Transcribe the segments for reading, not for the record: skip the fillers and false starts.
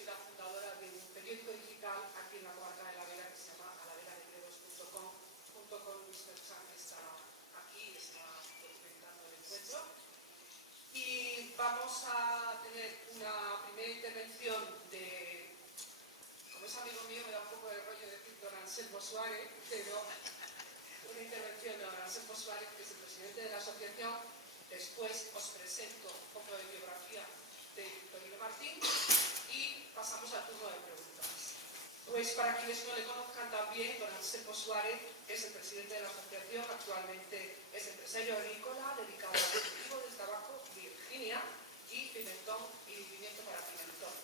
soy la fundadora de un periódico digital aquí en la comarca de La Vera que se llama alaveradegredos.com, junto con Mr. Chan, que está aquí y está documentando el encuentro. Y vamos a tener una primera intervención de, como es amigo mío, me da un poco de rollo decir don Anselmo Suárez, pero una intervención de don Anselmo Suárez, que es el presidente de la asociación. Después os presento un poco de biografía de Victorino Martín y pasamos al turno de preguntas. Pues para quienes no le conozcan también, don Anselmo Suárez es el presidente de la asociación, actualmente es empresario agrícola dedicado al cultivo del tabaco, Virginia y pimentón y pimiento para pimentón.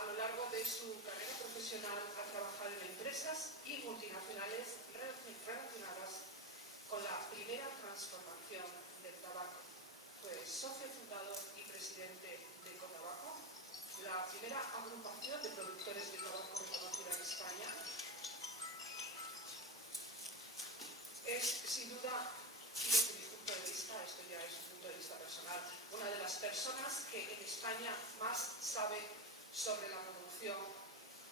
A lo largo de su carrera profesional ha trabajado en empresas y multinacionales relacionadas con la primera transformación del tabaco. Fue socio fundador y presidente de Cotabaco, la primera agrupación de productores de tabaco reconocida en España. Es, sin duda, y desde mi punto de vista, esto ya es un punto de vista personal, una de las personas que en España más sabe sobre la producción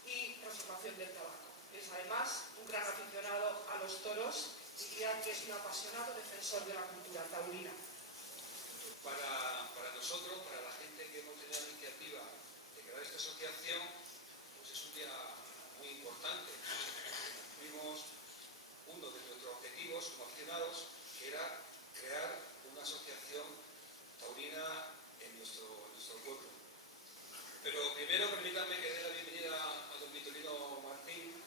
y transformación del tabaco. Es además un gran aficionado a los toros, diría que es un apasionado defensor de la cultura taurina. Para nosotros, para la gente que hemos tenido la iniciativa de crear esta asociación, pues es un día muy importante. Cumplimos uno de nuestros objetivos como aficionados, que era crear una asociación taurina en nuestro pueblo. Pero primero permítanme que dé la bienvenida a don Victorino Martín.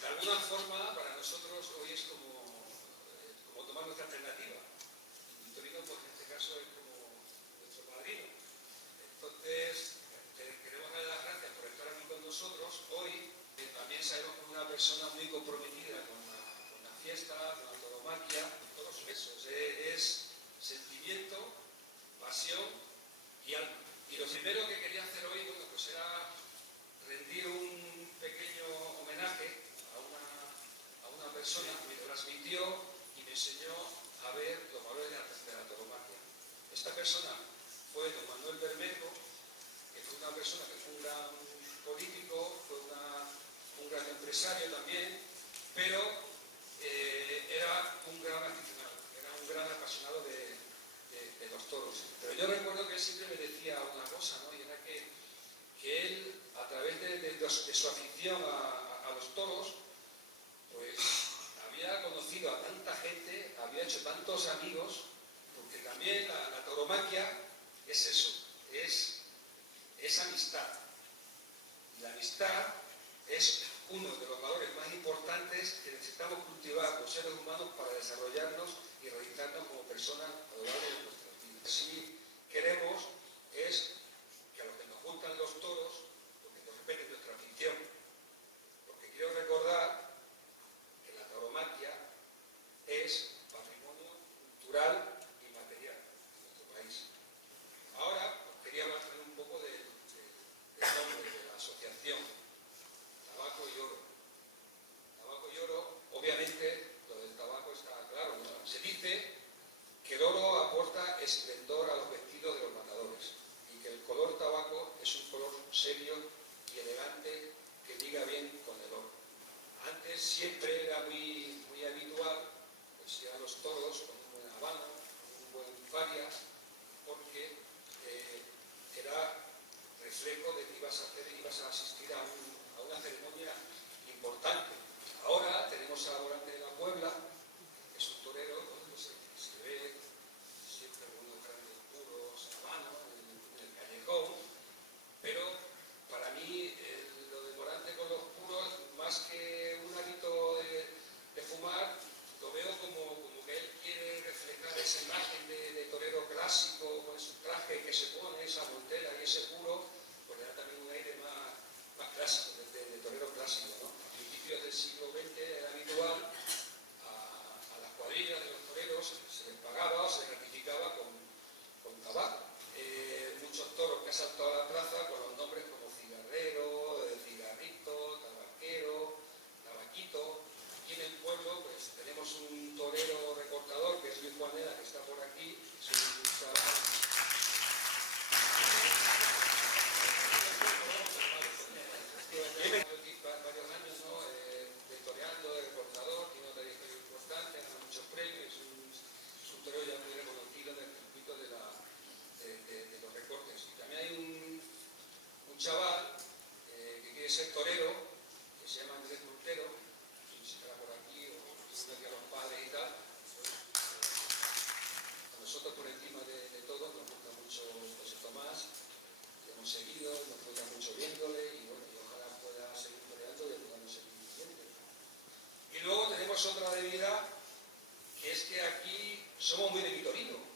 De alguna forma, para nosotros hoy es como tomar nuestra alternativa. Victorino, pues en este caso, es como nuestro padrino. Entonces, queremos darle las gracias por estar aquí con nosotros hoy. También sabemos que es una persona muy comprometida con la fiesta, con la tauromaquia, con todos esos. Es sentimiento, pasión y alma. Y lo primero que quería hacer hoy, bueno, pues era rendir un pequeño homenaje a una persona que me transmitió y me enseñó a ver los valores de la tauromaquia. Esta persona fue don Manuel Bermejo, que fue una persona que fue un gran político, fue un gran empresario también, pero era un gran aficionado, era un gran apasionado de los toros. Pero yo recuerdo que él siempre me decía una cosa, ¿no? Y era que él, a través de su afición a los toros, pues había conocido a tanta gente, había hecho tantos amigos, porque también la tauromaquia es eso, es amistad. Y la amistad es uno de los valores más importantes que necesitamos cultivar los seres humanos para desarrollarnos y realizarnos como personas a lo largo de nuestras vidas. Si queremos es que a los que nos gustan los toros, porque nos respeten nuestra afición. Porque quiero recordar que la tauromaquia es patrimonio cultural y material de nuestro país. Ahora os quería hablar un poco del nombre de la asociación, Tabaco y Oro. Tabaco y Oro, obviamente, lo del tabaco está claro, ¿no? Se dice que el oro aporta esplendor a los vestidos de los matadores y que el color tabaco es un color serio y elegante que liga bien con el oro. Antes siempre era muy habitual pues, ir a los toros con un buen habano, con un buen farias, porque era reflejo de que ibas a asistir a una ceremonia importante. Ahora tenemos a Volante de la Puebla, que es un torero, donde se ve siempre con unos grandes puros habanos en el callejón, pero para mí lo de Volante con los puros, más que un hábito de fumar, lo veo como que él quiere reflejar esa imagen de torero clásico, con ese traje que se pone, esa montera y ese puro, pues le da también un aire más clásico, de torero clásico, ¿no? A principios del siglo XX era habitual a es el torero, que se llama Andrés Montero, si estará por aquí, o si no, a los padres y tal. A nosotros, por encima de todo, nos gusta mucho José Tomás, que hemos seguido, nos gusta mucho viéndole, y bueno, y ojalá pueda seguir toreando y podamos seguir viendo. Y luego tenemos otra debilidad, que es que aquí somos muy de Vitorino.